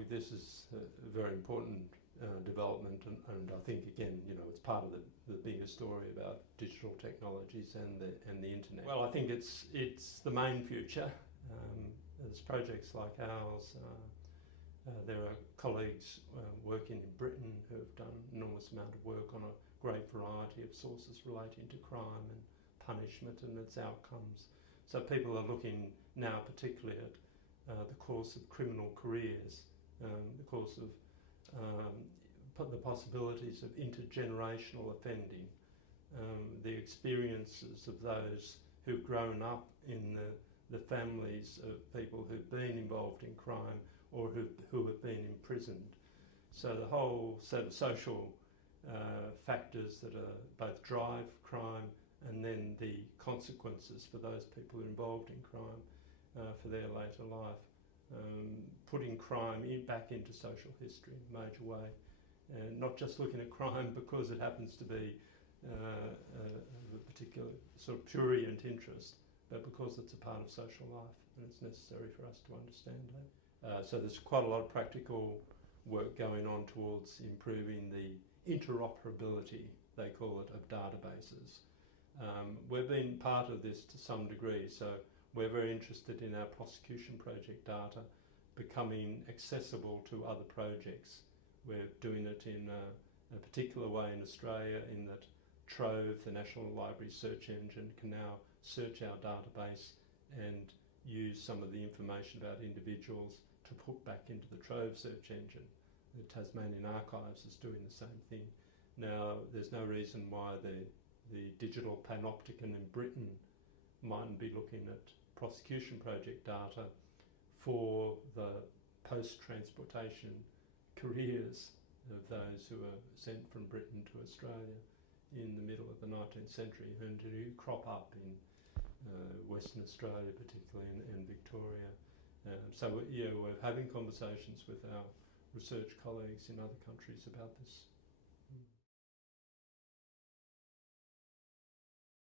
look, this is a very important development, and I think again, you know, it's part of the bigger story about digital technologies and the internet. Well, I think it's the main future. There's projects like ours. There are colleagues working in Britain who have done an enormous amount of work on a great variety of sources relating to crime and punishment and its outcomes. So people are looking now particularly at the course of criminal careers, the course of the possibilities of intergenerational offending, the experiences of those who've grown up in the families of people who've been involved in crime or who have been imprisoned. So the whole set of social factors that are both drive crime and then the consequences for those people who are involved in crime for their later life. Putting crime back into social history in a major way, and not just looking at crime because it happens to be a particular sort of prurient interest, but because it's a part of social life and it's necessary for us to understand that. So there's quite a lot of practical work going on towards improving the interoperability, they call it, of databases. We've been part of this to some degree, so we're very interested in our prosecution project data becoming accessible to other projects. We're doing it in a particular way in Australia, in that Trove, the National Library search engine, can now search our database and use some of the information about individuals to put back into the Trove search engine. The Tasmanian Archives is doing the same thing. Now, there's no reason why the digital panopticon in Britain mightn't be looking at prosecution project data for the post-transportation careers of those who were sent from Britain to Australia in the middle of the 19th century and who crop up in Western Australia particularly and Victoria. So yeah, we're having conversations with our research colleagues in other countries about this.